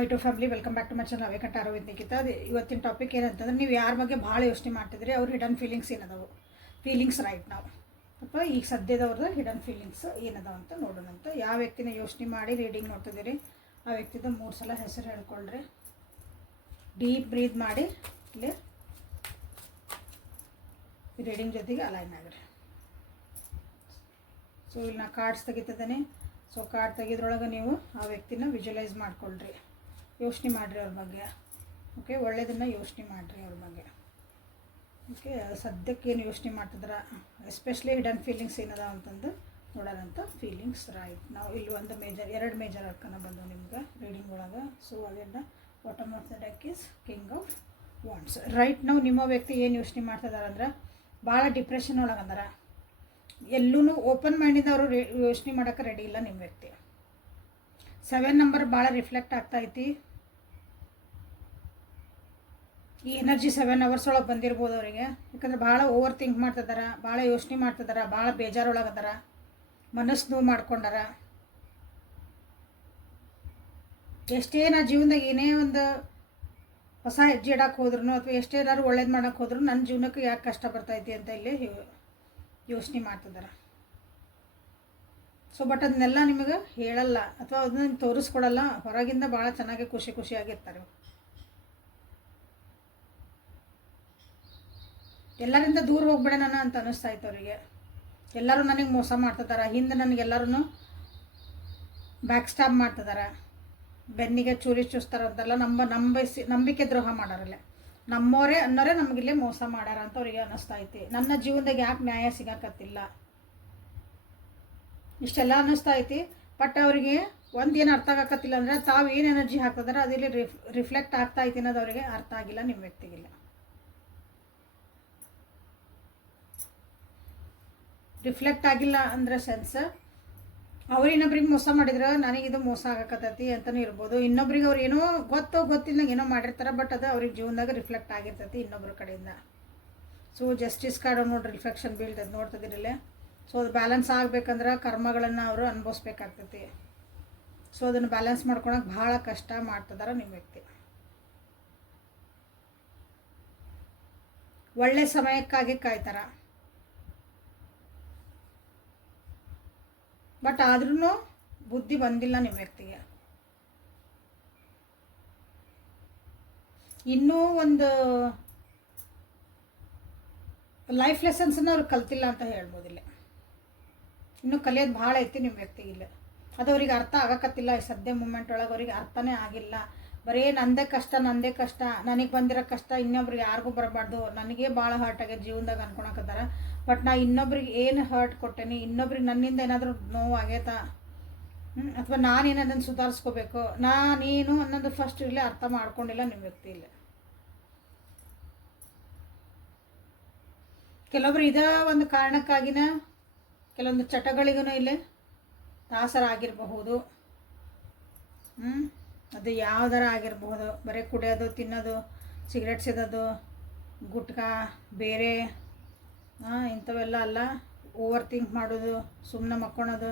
My to family, welcome back to my channel ಅವೇಕಂಟ ಅರವಿಂದ್ ನಿಖಿತ. ಅದು ಇವತ್ತಿನ ಟಾಪಿಕ್ ಏನಂತಂದ್ರೆ, ನೀವು ಯಾರ ಬಗ್ಗೆ ಭಾಳ ಯೋಚನೆ ಮಾಡ್ತಿದ್ರಿ, ಅವ್ರ ಹಿಡನ್ ಫೀಲಿಂಗ್ಸ್ ಏನದಾವು, ಫೀಲಿಂಗ್ಸ್ ರೈಟ್ ನಾವು ಅಥವಾ ಈಗ ಸದ್ಯದವ್ರದ್ದು ಹಿಡನ್ ಫೀಲಿಂಗ್ಸ್ ಏನದಾವ ಅಂತ ನೋಡೋಣಂತ. ಯಾವ ವ್ಯಕ್ತಿನ ಯೋಚನೆ ಮಾಡಿ ರೀಡಿಂಗ್ ನೋಡ್ತಿದ್ದೀರಿ, ಆ ವ್ಯಕ್ತಿದ 3 ಸಲ ಹೆಸರು ಹೇಳ್ಕೊಳ್ರಿ. ಡೀಪ್ ಬ್ರೀತ್ ಮಾಡಿ ಇಲ್ಲಿ ರೀಡಿಂಗ್ ಜೊತೆಗೆ ಅಲೈನ್ ಆಗಿರಿ. ಸೊ ಇಲ್ಲಿ ನಾ ಕಾರ್ಡ್ಸ್ ತೆಗಿತಿದ್ದೇನೆ. ಸೊ ಕಾರ್ಡ್ ತೆಗೆದ್ರೊಳಗೆ ನೀವು ಆ ವ್ಯಕ್ತಿನ ವಿಜುವಲೈಸ್ ಮಾಡ್ಕೊಳ್ರಿ, ಯೋಚನೆ ಮಾಡಿರಿ ಅವ್ರ ಬಗ್ಗೆ. ಓಕೆ, ಒಳ್ಳೆಯದನ್ನು ಯೋಚನೆ ಮಾಡಿರಿ ಅವ್ರ ಬಗ್ಗೆ. ಓಕೆ, ಸದ್ಯಕ್ಕೆ ಏನು ಯೋಚನೆ ಮಾಡ್ತಿದ್ರೆ, ಎಸ್ಪೆಷಲಿ ಹಿಡನ್ ಫೀಲಿಂಗ್ಸ್ ಏನದ ಅಂತಂದು ನೋಡೋಣಂತ. ಫೀಲಿಂಗ್ಸ್ ರೈಟ್ ನಾವು ಇಲ್ಲಿ ಒಂದು ಎರಡು ಮೇಜರ್ ಅರ್ಕನ ಬಂದು ನಿಮ್ಗೆ ರೀಡಿಂಗ್ ಒಳಗೆ. ಸೊ ಅದರಿಂದ bottom of the deck is king of wands. Right ನಾವು ನಿಮ್ಮ ವ್ಯಕ್ತಿ ಏನು ಯೋಚನೆ ಮಾಡ್ತಿದ್ದಾರೆ ಅಂದ್ರೆ, ಭಾಳ ಡಿಪ್ರೆಷನ್ ಒಳಗೆ ಅಂದಾರ, ಎಲ್ಲೂ ಓಪನ್ ಮೈಂಡಿಂದ ಅವರು ಯೋಚನೆ ಮಾಡೋಕ್ಕೆ ರೆಡಿ ಇಲ್ಲ ನಿಮ್ಮ ವ್ಯಕ್ತಿ. 7 ನಂಬರ್ ಭಾಳ ರಿಫ್ಲೆಕ್ಟ್ ಆಗ್ತೈತಿ. ಈ ಎನರ್ಜಿ 7 ಅವರ್ಸ್ ಒಳಗೆ ಬಂದಿರ್ಬೋದು ಅವರಿಗೆ. ಯಾಕಂದ್ರೆ ಭಾಳ ಓವರ್ ಥಿಂಕ್ ಮಾಡ್ತಿದಾರ, ಭಾಳ ಯೋಚನೆ ಮಾಡ್ತಿದಾರ, ಭಾಳ ಬೇಜಾರೊಳಗದಾರ, ಮನಸ್ಸು ನೋವು ಮಾಡ್ಕೊಂಡಾರ. ಎಷ್ಟೇ ನಾ ಜೀವನದಾಗ ಏನೇ ಒಂದು ಹೊಸ ಹೆಜ್ಜೆ ಇಡಕ್ಕೆ ಹೋದ್ರೂ ಅಥವಾ ಎಷ್ಟೇ ಏನಾದ್ರು ಒಳ್ಳೇದು ಮಾಡೋಕ್ಕೆ ಹೋದ್ರೂ ನನ್ನ ಜೀವನಕ್ಕೆ ಯಾಕೆ ಕಷ್ಟ ಬರ್ತೈತಿ ಅಂತ ಇಲ್ಲಿ ಯೋಚನೆ ಮಾಡ್ತಿದ್ದಾರೆ. ಸೊ ಬಟ್ ಅದನ್ನೆಲ್ಲ ನಿಮಗೆ ಹೇಳಲ್ಲ ಅಥವಾ ಅದನ್ನ ತೋರಿಸ್ಕೊಡಲ್ಲ. ಹೊರಗಿಂದ ಭಾಳ ಚೆನ್ನಾಗಿ ಖುಷಿಯಾಗಿರ್ತಾರೆ. ಎಲ್ಲರಿಂದ ದೂರ ಹೋಗ್ಬೇಡ ನಾನು ಅಂತ ಅನ್ನಿಸ್ತಾ ಇತ್ತು ಅವರಿಗೆ. ಎಲ್ಲರೂ ನನಗೆ ಮೋಸ ಮಾಡ್ತಿದ್ದಾರೆ, ಹಿಂದೆ ನನಗೆಲ್ಲರೂ ಬ್ಯಾಕ್ ಸ್ಟಾಪ್ ಮಾಡ್ತಿದ್ದಾರೆ, ಬೆನ್ನಿಗೆ ಚೂರಿ ಚೂಸ್ತಾರೆ ಅಂತೆಲ್ಲ ನಂಬಿಕೆ ದ್ರೋಹ ಮಾಡಾರಲ್ಲ. ನಮ್ಮವರೇ ಅನ್ನೋರೇ ನಮಗಿಲ್ಲೇ ಮೋಸ ಮಾಡ್ಯಾರ ಅಂತ ಅವ್ರಿಗೆ ಅನ್ನಿಸ್ತಾ ಐತಿ. ನನ್ನ ಜೀವನದಾಗ ಯಾಕೆ ನ್ಯಾಯ ಸಿಗಾಕತ್ತಿಲ್ಲ, ಇಷ್ಟೆಲ್ಲ ಅನ್ನಿಸ್ತಾ ಐತಿ. ಬಟ್ ಅವರಿಗೆ ಒಂದೇನು ಅರ್ಥ ಆಗಕತ್ತಿಲ್ಲ ಅಂದರೆ, ತಾವು ಏನು ಎನರ್ಜಿ ಹಾಕ್ತಿದಾರೆ ಅದಿಲ್ಲಿ ರಿಫ್ಲೆಕ್ಟ್ ಆಗ್ತಾ ಐತಿ ಅನ್ನೋದು ಅವರಿಗೆ ಅರ್ಥ ಆಗಿಲ್ಲ, ನಿಮ್ಮ ವ್ಯಕ್ತಿಗಿಲ್ಲ. ರಿಫ್ಲೆಕ್ಟ್ ಆಗಿಲ್ಲ ಅಂದರೆ ಸೆನ್ಸ್, ಅವ್ರು ಇನ್ನೊಬ್ರಿಗೆ ಮೋಸ ಮಾಡಿದ್ರೆ ನನಗಿದು ಮೋಸ ಆಗಕತ್ತೈತಿ ಅಂತಲೂ ಇರ್ಬೋದು. ಇನ್ನೊಬ್ರಿಗೆ ಅವ್ರು ಏನೋ ಗೊತ್ತಿಲ್ಲ ಏನೋ ಮಾಡಿರ್ತಾರೆ, ಬಟ್ ಅದು ಅವ್ರಿಗೆ ಜೀವನದಾಗ ರಿಫ್ಲೆಕ್ಟ್ ಆಗಿರ್ತೈತಿ ಇನ್ನೊಬ್ರ ಕಡೆಯಿಂದ. ಸೊ ಜಸ್ಟಿಸ್ ಕಾರ್ಡ್ ನೋಡಿ ರಿಫ್ಲೆಕ್ಷನ್ ಬೀಳ್ತೈತೆ ನೋಡ್ತಿದ್ದಿರಲ್ಲೇ. ಸೊ ಅದು ಬ್ಯಾಲೆನ್ಸ್ ಆಗಬೇಕಂದ್ರೆ ಕರ್ಮಗಳನ್ನು ಅವರು ಅನುಭವಿಸ್ಬೇಕಾಗ್ತೈತಿ. ಸೊ ಅದನ್ನು ಬ್ಯಾಲೆನ್ಸ್ ಮಾಡ್ಕೊಳಕ್ಕೆ ಭಾಳ ಕಷ್ಟ ಮಾಡ್ತಿದಾರೆ ನಿಮ್ಮ ವ್ಯಕ್ತಿ. ಒಳ್ಳೆ ಸಮಯಕ್ಕಾಗಿ ಕಾಯ್ತಾರ, ಬಟ್ ಆದ್ರೂ ಬುದ್ಧಿ ಬಂದಿಲ್ಲ ನಿಮ್ಮ ವ್ಯಕ್ತಿಗೆ. ಇನ್ನೂ ಒಂದು ಲೈಫ್ ಲೆಸನ್ಸನ್ನು ಅವ್ರು ಕಲ್ತಿಲ್ಲ ಅಂತ ಹೇಳ್ಬೋದಿಲ್ಲ. ಇನ್ನೂ ಕಲಿಯೋದು ಭಾಳ ಐತಿ ನಿಮ್ಮ ವ್ಯಕ್ತಿಗಿಲ್ಲ. ಅದು ಅವ್ರಿಗೆ ಅರ್ಥ ಆಗಕತ್ತಿಲ್ಲ. ಈ ಸದ್ಯ ಮೂಮೆಂಟ್ ಒಳಗೆ ಅವ್ರಿಗೆ ಅರ್ಥನೇ ಆಗಿಲ್ಲ. ಬರೀ ನಂದೇ ಕಷ್ಟ, ನನಗೆ ಬಂದಿರೋ ಕಷ್ಟ ಇನ್ನೊಬ್ರಿಗೆ ಯಾರಿಗೂ ಬರಬಾರ್ದು, ನನಗೇ ಭಾಳ ಹರ್ಟ್ ಆಗೈತೆ ಜೀವನದಾಗ ಅನ್ಕೊಳಕತ್ತಾರ. ಬಟ್ ನಾ ಇನ್ನೊಬ್ರಿಗೆ ಏನು ಹರ್ಟ್ ಕೊಟ್ಟೇನಿ, ಇನ್ನೊಬ್ರಿಗೆ ನನ್ನಿಂದ ಏನಾದರೂ ನೋವು ಆಗೈತಾ ಅಥವಾ ನಾನೇನದನ್ನು ಸುಧಾರಿಸ್ಕೋಬೇಕು, ನೀನು ಅನ್ನೋದು ಫಸ್ಟ್ ಇಲ್ಲೇ ಅರ್ಥ ಮಾಡ್ಕೊಂಡಿಲ್ಲ ನಿಮ್ಮ ವ್ಯಕ್ತಿ ಇಲ್ಲ. ಕೆಲವೊಬ್ರು ಇದೇ ಒಂದು ಕಾರಣಕ್ಕಾಗಿನ ಕೆಲವೊಂದು ಚಟಗಳಿಗೂ ಇಲ್ಲೇ ದಾಸರಾಗಿರಬಹುದು. ಅದು ಯಾವುದರ ಆಗಿರಬಹುದು, ಬರೀ ಕುಡಿಯೋದು, ತಿನ್ನೋದು, ಸಿಗರೇಟ್ ಸೇದೋದು, ಗುಟ್ಕಾ, ಬೇರೆ ಇಂಥವೆಲ್ಲ ಅಲ್ಲ. ಓವರ್ ಥಿಂಕ್ ಮಾಡೋದು, ಸುಮ್ಮನೆ ಮಕ್ಕೊಳೋದು,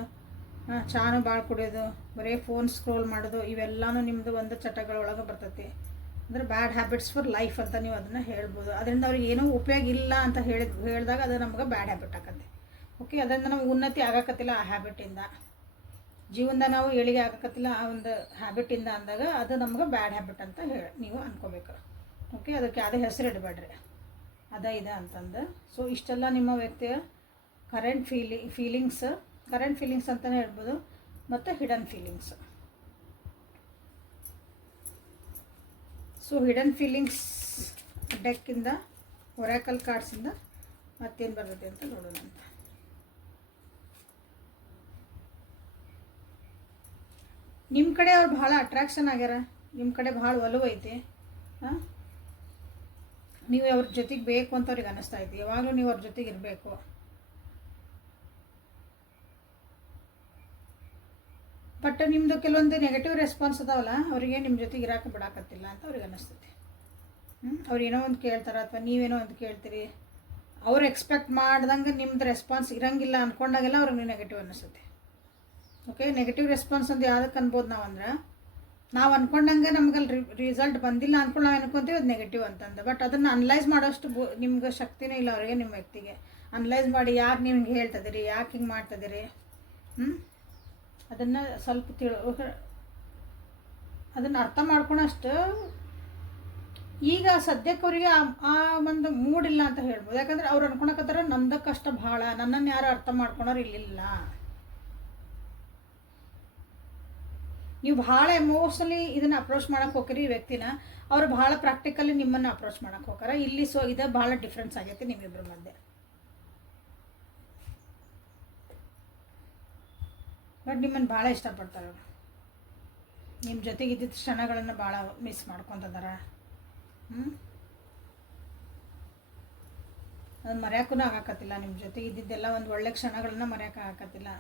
ಚಾನು ಭಾಳ ಕುಡಿಯೋದು, ಬರೀ ಫೋನ್ ಸ್ಕ್ರೋಲ್ ಮಾಡೋದು, ಇವೆಲ್ಲನೂ ನಿಮ್ಮದು ಒಂದು ಚಟಗಳೊಳಗೆ ಬರ್ತೈತಿ. ಅಂದರೆ ಬ್ಯಾಡ್ ಹ್ಯಾಬಿಟ್ಸ್ ಫಾರ್ ಲೈಫ್ ಅಂತ ನೀವು ಅದನ್ನು ಹೇಳ್ಬೋದು. ಅದರಿಂದ ಅವ್ರಿಗೆ ಏನೂ ಉಪಯೋಗ ಇಲ್ಲ ಅಂತ ಹೇಳಿದಾಗ ಅದು ನಮ್ಗೆ ಬ್ಯಾಡ್ ಹ್ಯಾಬಿಟ್ ಆಗತ್ತೆ. ಓಕೆ, ಅದರಿಂದ ನಾವು ಉನ್ನತಿ ಆಗಕತ್ತಿಲ್ಲ ಆ ಹ್ಯಾಬಿಟಿಂದ, ಜೀವನದ ನಾವು ಏಳಿಗೆ ಆಗಕತ್ತಿಲ್ಲ ಆ ಒಂದು ಹ್ಯಾಬಿಟಿಂದ ಅಂದಾಗ ಅದು ನಮ್ಗೆ ಬ್ಯಾಡ್ ಹ್ಯಾಬಿಟ್ ಅಂತ ನೀವು ಅನ್ಕೋಬೇಕು. ಓಕೆ, ಅದಕ್ಕೆ ಯಾವುದೇ ಹೆಸರು ಇಡಬೇಡ್ರಿ ಇದೆ ಅಂತಂದು. ಸೊ ಇಷ್ಟೆಲ್ಲ ನಿಮ್ಮ ವ್ಯಕ್ತಿಯ ಕರೆಂಟ್ ಫೀಲಿಂಗ್ಸ್ ಅಂತಲೇ ಹೇಳ್ಬೋದು, ಮತ್ತು hidden feelings. So hidden feelings ಡೆಕ್ಕಿಂದ, ಒರಾಕಲ್ ಕಾರ್ಡ್ಸಿಂದ ಮತ್ತೇನು ಬರ್ತೈತೆ ಅಂತ ನೋಡೋಣ ಅಂತ. ನಿಮ್ಮ ಕಡೆ ಅವ್ರು ಭಾಳ ಅಟ್ರಾಕ್ಷನ್ ಆಗ್ಯಾರ, ನಿಮ್ಮ ಕಡೆ ಭಾಳ ಒಲವು ಐತಿ. ನೀವು ಅವ್ರ ಜೊತೆಗೆ ಬೇಕು ಅಂತ ಅವ್ರಿಗೆ ಅನ್ನಿಸ್ತಾ ಐತಿ. ಯಾವಾಗಲೂ ನೀವು ಅವ್ರ ಜೊತೆಗೆ ಇರಬೇಕು. ಬಟ್ ನಿಮ್ಮದು ಕೆಲವೊಂದು ನೆಗೆಟಿವ್ ರೆಸ್ಪಾನ್ಸ್ ಅದಾವಲ್ಲ, ಅವರಿಗೆ ನಿಮ್ಮ ಜೊತೆಗೆ ಇರೋಕೆ ಬಿಡಾಕತ್ತಿಲ್ಲ ಅಂತ ಅವ್ರಿಗೆ ಅನ್ನಿಸ್ತೈತಿ. ಅವ್ರು ಏನೋ ಒಂದು ಕೇಳ್ತಾರೆ ಅಥವಾ ನೀವೇನೋ ಒಂದು ಕೇಳ್ತೀರಿ, ಅವ್ರು ಎಕ್ಸ್ಪೆಕ್ಟ್ ಮಾಡ್ದಂಗೆ ನಿಮ್ದು ರೆಸ್ಪಾನ್ಸ್ ಇರಂಗಿಲ್ಲ ಅಂದ್ಕೊಂಡಾಗೆಲ್ಲ ಅವ್ರಿಗೆ ನೆಗೆಟಿವ್ ಅನ್ನಿಸ್ತೈತಿ. ಓಕೆ, ನೆಗೆಟಿವ್ ರೆಸ್ಪಾನ್ಸ್ ಅಂತ ಯಾವುದಕ್ಕೆ ಅನ್ಬೋದು ನಾವು ಅಂದ್ರೆ, ನಾವು ಅಂದ್ಕೊಂಡಂಗೆ ನಮ್ಗಲ್ಲಿ ರಿಸಲ್ಟ್ ಬಂದಿಲ್ಲ ಅಂದ್ಕೊಂಡು ನಾವು ಅನ್ಕೊಂತೀವಿ ಅದು ನೆಗೆಟಿವ್ ಅಂತಂದು. ಬಟ್ ಅದನ್ನು ಅನಲೈಸ್ ಮಾಡೋಷ್ಟು ನಿಮ್ಗೆ ಶಕ್ತಿನೇ ಇಲ್ಲ ಅವರಿಗೆ, ನಿಮ್ಮ ವ್ಯಕ್ತಿಗೆ. ಅನಲೈಸ್ ಮಾಡಿ ಯಾಕೆ ನೀವು ಹಿಂಗೆ ಹೇಳ್ತಿದ್ದೀರಿ, ಯಾಕೆ ಹಿಂಗೆ ಮಾಡ್ತಿದ್ದೀರಿ, ಅದನ್ನು ಸ್ವಲ್ಪ ಅದನ್ನು ಅರ್ಥ ಮಾಡ್ಕೊಳಷ್ಟು ಈಗ ಸದ್ಯಕ್ಕೆ ಅವರಿಗೆ ಆ ಒಂದು ಮೂಡಿಲ್ಲ ಅಂತ ಹೇಳ್ಬೋದು. ಯಾಕಂದ್ರೆ ಅವ್ರು ಅನ್ಕೊಳಕತ್ತಾರ ನಂದು ಕಷ್ಟ ಭಾಳ, ನನ್ನನ್ನು ಯಾರು ಅರ್ಥ ಮಾಡ್ಕೊಳೋರು ಇಲ್ಲಿಲ್ಲ. ನೀವು ಭಾಳ ಎಮೋಷನಲಿ ಇದನ್ನು ಅಪ್ರೋಚ್ ಮಾಡೋಕೆ ಹೋಗ್ರಿ ಈ ವ್ಯಕ್ತಿನ, ಅವರು ಭಾಳ ಪ್ರಾಕ್ಟಿಕಲಿ ನಿಮ್ಮನ್ನು ಅಪ್ರೋಚ್ ಮಾಡೋಕೆ ಹೋಗ್ತಾರೆ ಇಲ್ಲಿ. ಸೊ ಇದು ಭಾಳ ಡಿಫ್ರೆನ್ಸ್ ಆಗೈತೆ ನಿಮ್ಮಿಬ್ಬರ ಮಧ್ಯೆ. ಬಟ್ ನಿಮ್ಮನ್ನು ಭಾಳ ಇಷ್ಟಪಡ್ತಾರೆ ಅವರು. ನಿಮ್ಮ ಜೊತೆಗೆ ಇದ್ದಿದ್ದ ಕ್ಷಣಗಳನ್ನು ಭಾಳ ಮಿಸ್ ಮಾಡ್ಕೊತಿದ್ದಾರೆ. ಅದು ಮರೆಯೋಕ್ಕೂ ಆಗಾಕತ್ತಿಲ್ಲ. ನಿಮ್ಮ ಜೊತೆಗೆ ಇದ್ದಿದ್ದೆಲ್ಲ ಒಂದು ಒಳ್ಳೆ ಕ್ಷಣಗಳನ್ನ ಮರೆಯೋಕೆ ಆಗಾಕತ್ತಿಲ್ಲ.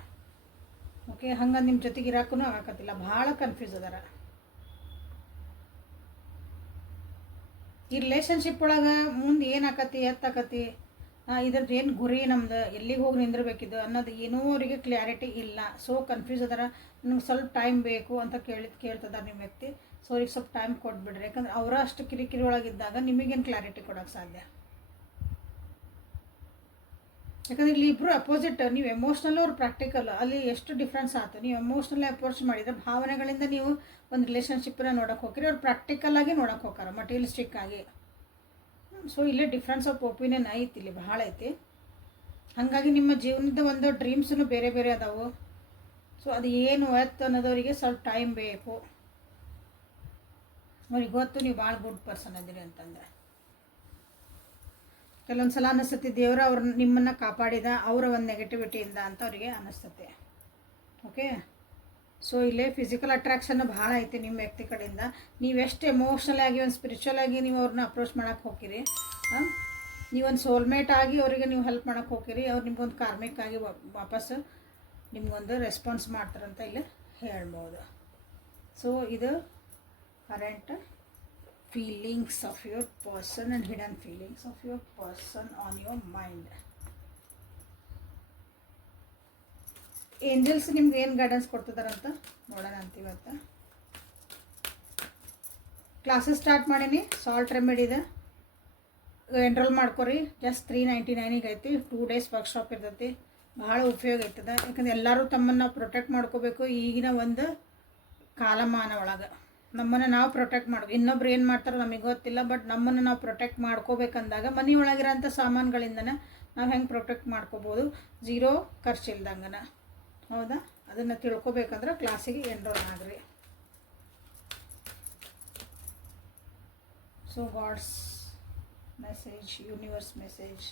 ಓಕೆ, ಹಂಗೆ ನಿಮ್ಮ ಜೊತೆಗೆ ಇರೋಕ್ಕೂ ಆಗಾಕತ್ತಿಲ್ಲ. ಭಾಳ ಕನ್ಫ್ಯೂಸ್ ಅದಾರ. ಈ ರಿಲೇಷನ್ಶಿಪ್ ಒಳಗೆ ಮುಂದೆ ಏನಾಕತಿ ಎತ್ತಾಕತಿ, ಇದ್ರದ್ದು ಏನು ಗುರಿ, ನಮ್ದು ಎಲ್ಲಿಗೆ ಹೋಗಿ ನಿಂದಿರ್ಬೇಕಿದ್ದು ಅನ್ನೋದು ಏನೂ ಅವರಿಗೆ ಕ್ಲಾರಿಟಿ ಇಲ್ಲ. ಸೊ ಕನ್ಫ್ಯೂಸ್ ಅದಾರ. ನನಗೆ ಸ್ವಲ್ಪ ಟೈಮ್ ಬೇಕು ಅಂತ ಕೇಳ್ತದಾರೆ ನಿಮ್ಮ ವ್ಯಕ್ತಿ. ಸೊ ಅವ್ರಿಗೆ ಸ್ವಲ್ಪ ಟೈಮ್ ಕೊಟ್ಬಿಡ್ರಿ. ಯಾಕಂದ್ರೆ ಅವರ ಅಷ್ಟು ಕಿರಿಕಿರಿ ಒಳಗಿದ್ದಾಗ ನಿಮಗೇನು ಕ್ಲಾರಿಟಿ ಕೊಡೋಕ್ಕೆ ಸಾಧ್ಯ? ಯಾಕಂದ್ರೆ ಇಲ್ಲಿ ಇಬ್ಬರು ಅಪೋಸಿಟ್. ನೀವು ಎಮೋಷ್ನಲ್, ಅವ್ರು ಪ್ರಾಕ್ಟಿಕಲ್. ಅಲ್ಲಿ ಎಷ್ಟು ಡಿಫ್ರೆನ್ಸ್ ಆಯ್ತು. ನೀವು ಎಮೋಷ್ನಲಿ ಅಪ್ರೋಚ್ ಮಾಡಿದರೆ ಭಾವನೆಗಳಿಂದ ನೀವು ಒಂದು ರಿಲೇಷನ್ಶಿಪ್ಪನ್ನ ನೋಡೋಕೆ ಹೋಗ್ರಿ, ಅವ್ರು ಪ್ರಾಕ್ಟಿಕಲಾಗಿ ನೋಡೋಕೆ ಹೋಗ್ತಾರೆ, ಮಟೀರಿಯಲಿಸ್ಟಿಕ್ ಆಗಿ. ಸೊ ಇಲ್ಲೇ ಡಿಫ್ರೆನ್ಸ್ ಆಫ್ ಒಪಿನಿಯನ್ ಐತಿ, ಇಲ್ಲಿ ಭಾಳ ಐತಿ. ಹಾಗಾಗಿ ನಿಮ್ಮ ಜೀವನದ ಒಂದು ಡ್ರೀಮ್ಸೂ ಬೇರೆ ಬೇರೆ ಅದಾವು. ಸೊ ಅದು ಏನು ಎತ್ತು ಅನ್ನೋದವರಿಗೆ ಸ್ವಲ್ಪ ಟೈಮ್ ಬೇಕು. ಅವ್ರಿಗೆ ಗೊತ್ತು ನೀವು ಭಾಳ ಗುಡ್ ಪರ್ಸನ್ ಅದಿರಿ ಅಂತಂದರೆ. ಕೆಲವೊಂದು ಸಲ ಅನ್ನಿಸ್ತತಿ ದೇವರು ಅವ್ರು ನಿಮ್ಮನ್ನು ಕಾಪಾಡಿದ ಅವರ ಒಂದು ನೆಗೆಟಿವಿಟಿಯಿಂದ ಅಂತ ಅವರಿಗೆ ಅನ್ನಿಸ್ತತೆ. ಓಕೆ, ಸೊ ಇಲ್ಲೇ ಫಿಸಿಕಲ್ ಅಟ್ರಾಕ್ಷನ್ ಭಾಳ ಐತಿ ನಿಮ್ಮ ವ್ಯಕ್ತಿ ಕಡೆಯಿಂದ. ನೀವು ಎಷ್ಟು ಎಮೋಷ್ನಲ್ ಆಗಿ ಒಂದು ಸ್ಪಿರಿಚುವಲ್ ಆಗಿ ನೀವು ಅವ್ರನ್ನ ಅಪ್ರೋಚ್ ಮಾಡೋಕೆ ಹೋಗಿರಿ. ನೀವೊಂದು ಸೋಲ್ಮೇಟ್ ಆಗಿ ಅವರಿಗೆ ನೀವು ಹೆಲ್ಪ್ ಮಾಡೋಕೆ ಹೋಗಿರಿ. ಅವ್ರು ನಿಮ್ಗೊಂದು ಕಾರ್ಮಿಕ್ ಆಗಿ ವಾಪಸ್ ನಿಮ್ಗೊಂದು ರೆಸ್ಪಾನ್ಸ್ ಮಾಡ್ತಾರಂತ ಇಲ್ಲಿ ಹೇಳ್ಬೋದು. ಸೊ ಇದು current feelings of your person and hidden feelings of your person on your mind. Angels ನಿಮ್ಗೆ ಏನು ಗೈಡೆನ್ಸ್ ಕೊಡ್ತಿದಾರಂತ ನೋಡೋಣ ಅಂತ ಇವತ್ತು. ಕ್ಲಾಸಸ್ ಸ್ಟಾರ್ಟ್ ಮಾಡೀನಿ, ಸಾಲ್ಟ್ ರೆಮಿಡಿದೆ, ಎನ್ರೋಲ್ ಮಾಡ್ಕೊರಿ. ಜಸ್ಟ್ 399 ಐತಿ. 2 days ವರ್ಕ್ಶಾಪ್ ಇರ್ತೈತಿ. ಭಾಳ ಉಪಯೋಗ ಐತದ. ಯಾಕಂದ್ರೆ ಎಲ್ಲರೂ ತಮ್ಮನ್ನು ಪ್ರೊಟೆಕ್ಟ್ ಮಾಡ್ಕೋಬೇಕು ಈಗಿನ ಒಂದು ಕಾಲಮಾನ ಒಳಗೆ. ನಮ್ಮನ್ನು ನಾವು ಪ್ರೊಟೆಕ್ಟ್ ಮಾಡ್ಬೇಕು. ಇನ್ನೊಬ್ರು ಏನು ಮಾಡ್ತಾರೋ ನಮಗೆ ಗೊತ್ತಿಲ್ಲ. ಬಟ್ ನಮ್ಮನ್ನು ನಾವು ಪ್ರೊಟೆಕ್ಟ್ ಮಾಡ್ಕೋಬೇಕಂದಾಗ ಮನೆ ಒಳಗಿರೋಂಥ ಸಾಮಾನುಗಳಿಂದನೇ ನಾವು ಹೆಂಗೆ ಪ್ರೊಟೆಕ್ಟ್ ಮಾಡ್ಕೋಬೋದು, ಝೀರೋ ಖರ್ಚಿಲ್ದಂಗನ. ಹೌದಾ? ಅದನ್ನು ತಿಳ್ಕೊಬೇಕಂದ್ರೆ ಕ್ಲಾಸಿಗೆ ಎನ್ರೋಲ್ ಆಗ್ರಿ. So God's message, universe message,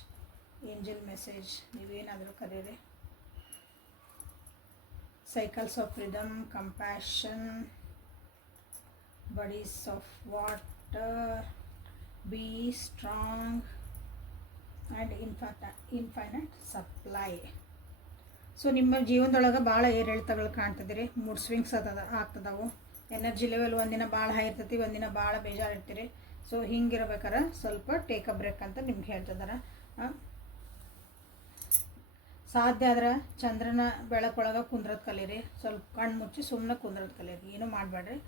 angel message, ನೀವೇನಾದರೂ ಕರೀರಿ. Cycles of rhythm, compassion, bodies of water, be strong and infinite supply. So ನಿಮ್ಮ ಜೀವನದೊಳಗೆ ಭಾಳ ಏರಿಳಿತಗಳು ಕಾಣ್ತಿದ್ದೀರಿ. ಮೂಡ್ ಸ್ವಿಂಗ್ಸ್ ಆಗ್ತದವು. ಎನರ್ಜಿ ಲೆವೆಲ್ ಒಂದಿನ ಭಾಳ ಹೈ ಇರ್ತೈತಿ, ಒಂದಿನ ಭಾಳ ಬೇಜಾರಿರ್ತೀರಿ. ಸೊ ಹಿಂಗಿರ್ಬೇಕಾರೆ ಸ್ವಲ್ಪ ಟೇಕ್ ಅ ಬ್ರೇಕ್ ಅಂತ ನಿಮ್ಗೆ ಹೇಳ್ತಿದ್ದಾರೆ. ಸಾಧ್ಯ ಆದ್ರೆ ಚಂದ್ರನ ಬೆಳಕೊಳಗೆ ಕುಂದ್ರದ್ ಕಲೀರಿ. ಸ್ವಲ್ಪ ಕಣ್ಣು ಮುಚ್ಚಿ ಸುಮ್ಮನೆ ಕುಂದ್ರದ್ ಕಲೀರಿ, ಏನೂ ಮಾಡಬೇಡ್ರಿ.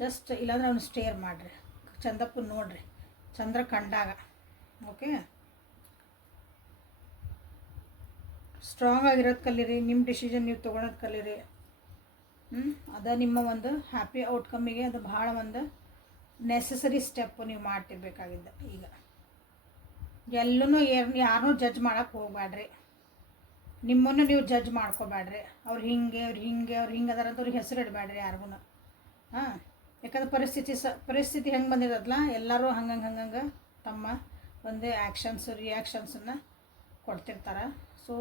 ಜಸ್ಟ್ ಇಲ್ಲಾಂದ್ರೆ ಅವ್ನು ಸ್ಟೇರ್ ಮಾಡಿರಿ, ಚಂದಪ್ಪನ ನೋಡ್ರಿ ಚಂದ್ರ ಕಂಡಾಗ. ಓಕೆ, ಸ್ಟ್ರಾಂಗ್ ಆಗಿರೋದು ಕಲೀರಿ. ನಿಮ್ಮ ಡಿಸಿಷನ್ ನೀವು ತೊಗೊಳೋದು ಕಲೀರಿ. ಅದು ನಿಮ್ಮ ಒಂದು ಹ್ಯಾಪಿ ಔಟ್ಕಮ್ಮಿಗೆ ಅದು ಭಾಳ ಒಂದು ನೆಸಸರಿ ಸ್ಟೆಪ್ಪು ನೀವು ಮಾಡ್ತಿರ್ಬೇಕಾಗಿದ್ದ. ಈಗ ಎಲ್ಲೂ ಯಾರನ್ನೂ ಜಡ್ಜ್ ಮಾಡೋಕ್ಕೆ ಹೋಗಬೇಡ್ರಿ. ನಿಮ್ಮನ್ನು ನೀವು ಜಡ್ಜ್ ಮಾಡ್ಕೋಬೇಡ್ರಿ. ಅವ್ರು ಹಿಂಗೆ ಅದಾರ ಅಂತ ಅವ್ರಿಗೆ ಹೆಸರು ಇಡಬೇಡ್ರಿ ಯಾರಿಗೂ. ಯಾಕಂದ್ರೆ ಪರಿಸ್ಥಿತಿ ಹೆಂಗೆ ಬಂದಿರೋದಲ್ಲ, ಎಲ್ಲರೂ ಹಂಗಂಗೆ ತಮ್ಮ ಒಂದೇ ರಿಯಾಕ್ಷನ್ಸನ್ನು ಕೊಡ್ತಿರ್ತಾರೆ. ಸೊ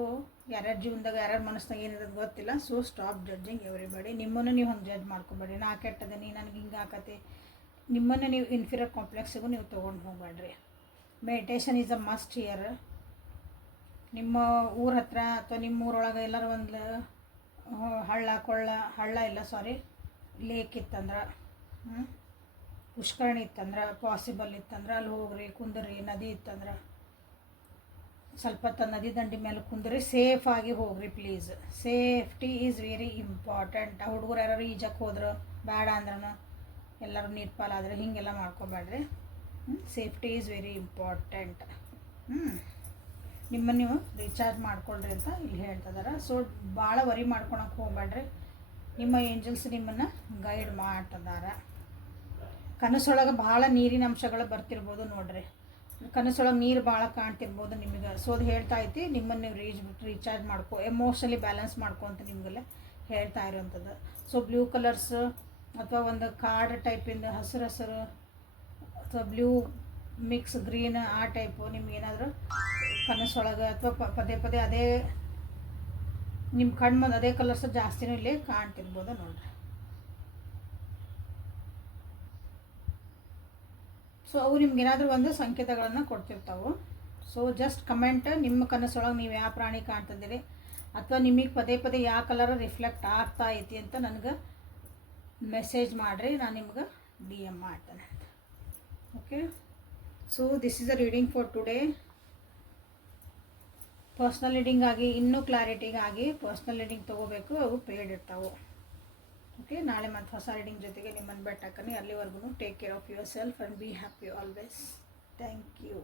ಯಾರ್ಯಾರ ಜೀವನದಾಗ ಯಾರ್ಯಾರ ಮನಸ್ಸಿನಾಗ ಏನಿರೋದು ಗೊತ್ತಿಲ್ಲ. So stop judging everybody. ನಿಮ್ಮನ್ನು ನೀವು ಹಂಗೆ ಜಡ್ಜ್ ಮಾಡ್ಕೊಬೇಡ್ರಿ. ನಾ ಕೆಟ್ಟದೇನಿ, ನನಗೆ ಹಿಂಗೆ ಆಕತಿ, ನಿಮ್ಮನ್ನು ನೀವು ಇನ್ಫೀರಿಯರ್ ಕಾಂಪ್ಲೆಕ್ಸಿಗೂ ನೀವು ತೊಗೊಂಡು ಹೋಗಬೇಡ್ರಿ. Meditation is a must here. ನಿಮ್ಮ ಊರ ಹತ್ರ ಅಥವಾ ನಿಮ್ಮ ಊರೊಳಗೆ ಎಲ್ಲರೂ ಒಂದು ಲೇಕ್ ಇತ್ತಂದ್ರೆ, ಪುಷ್ಕರಣಿ ಇತ್ತಂದ್ರೆ, ಪಾಸಿಬಲ್ ಇತ್ತಂದ್ರೆ ಅಲ್ಲಿ ಹೋಗ್ರಿ, ಕುಂದ್ರಿ. ನದಿ ಇತ್ತಂದ್ರೆ ಸ್ವಲ್ಪ ನದಿ ದಂಡಿ ಮೇಲೆ ಕುಂದ್ರಿ, ಸೇಫಾಗಿ ಹೋಗ್ರಿ please. Safety is very important. ಹುಡುಗರು ಯಾರು ಈಜಕ್ಕೆ ಹೋದ್ರೆ ಬೇಡ ಅಂದ್ರೂ ಎಲ್ಲರೂ ನೀರು ಪಾಲಾದರೆ ಹೀಗೆಲ್ಲ ಮಾಡ್ಕೊಬೇಡ್ರಿ. Safety is very important. ನಿಮ್ಮನ್ನು ನೀವು ರೀಚಾರ್ಜ್ ಮಾಡ್ಕೊಳ್ರಿ ಅಂತ ಇಲ್ಲಿ ಹೇಳ್ತಿದ್ದಾರೆ. ಸೊ ಭಾಳ ವರಿ ಮಾಡ್ಕೊಳಕ್ಕೆ ಹೋಗ್ಬೇಡ್ರಿ. ನಿಮ್ಮ ಏಂಜಲ್ಸ್ ನಿಮ್ಮನ್ನು ಗೈಡ್ ಮಾಡ್ತಿದ್ದಾರೆ. ಕನಸೊಳಗೆ ಭಾಳ ನೀರಿನ ಅಂಶಗಳು ಬರ್ತಿರ್ಬೋದು ನೋಡ್ರಿ. ಕನಸೊಳಗೆ ನೀರು ಭಾಳ ಕಾಣ್ತಿರ್ಬೋದು ನಿಮಗೆ. ಸೊ ಅದು ಹೇಳ್ತಾ ಐತಿ ನಿಮ್ಮನ್ನು ನೀವು ರೀಚಾರ್ಜ್ ಮಾಡ್ಕೊ, ಎಮೋಷನಲಿ ಬ್ಯಾಲೆನ್ಸ್ ಮಾಡ್ಕೊ ಅಂತ ನಿಮಗೆಲ್ಲ ಹೇಳ್ತಾ ಇರೋವಂಥದ್ದು. ಸೊ ಬ್ಲೂ ಕಲರ್ಸ್ ಅಥವಾ ಒಂದು ಕಾರ್ಡ್ ಟೈಪಿಂದ ಹಸಿರು ಅಥವಾ ಬ್ಲೂ ಮಿಕ್ಸ್ ಗ್ರೀನ್ ಆ ಟೈಪು ನಿಮ್ಗೇನಾದರೂ ಕನಸೊಳಗೆ ಅಥವಾ ಪದೇ ಪದೇ ಅದೇ ನಿಮ್ಮ ಕಣ್ಣು ಮುಂದೆ ಅದೇ ಕಲರ್ಸ್ ಜಾಸ್ತಿನೂ ಇಲ್ಲಿ ಕಾಣ್ತಿರ್ಬೋದು ನೋಡ್ರಿ. ಸೊ ಅವು ನಿಮ್ಗೇನಾದರೂ ಒಂದು ಸಂಕೇತಗಳನ್ನು ಕೊಡ್ತಿರ್ತಾವೆ. ಸೊ ಜಸ್ಟ್ ಕಮೆಂಟ್, ನಿಮ್ಮ ಕನಸೊಳಗೆ ನೀವು ಯಾವ ಪ್ರಾಣಿ ಕಾಣ್ತಿದ್ದೀರಿ ಅಥವಾ ನಿಮಗೆ ಪದೇ ಪದೇ ಯಾವ ಕಲರ್ ರಿಫ್ಲೆಕ್ಟ್ ಆಗ್ತಾ ಐತಿ ಅಂತ ನನಗೆ ಮೆಸೇಜ್ ಮಾಡಿರಿ, ನಾನು ನಿಮ್ಗೆ DM ಮಾಡ್ತೇನೆ. Okay, so this is a reading for today. Personal reading ಆಗಿ ಇನ್ನೂ ಕ್ಲಾರಿಟಿಗಾಗಿ ಪರ್ಸ್ನಲ್ ರೀಡಿಂಗ್ ತೊಗೋಬೇಕು, ಅವು ಪೇಯ್ಡ್ ಇರ್ತಾವೆ. ಓಕೆ, ನಾಳೆ ಮತ್ತು ಹೊಸ ರೀಡಿಂಗ್ ಜೊತೆಗೆ ನಿಮ್ಮನ್ನು ಬೆಟ್ಟಾಕನಿ. ಅಲ್ಲಿವರೆಗೂ take care of your self and be happy always. Thank you.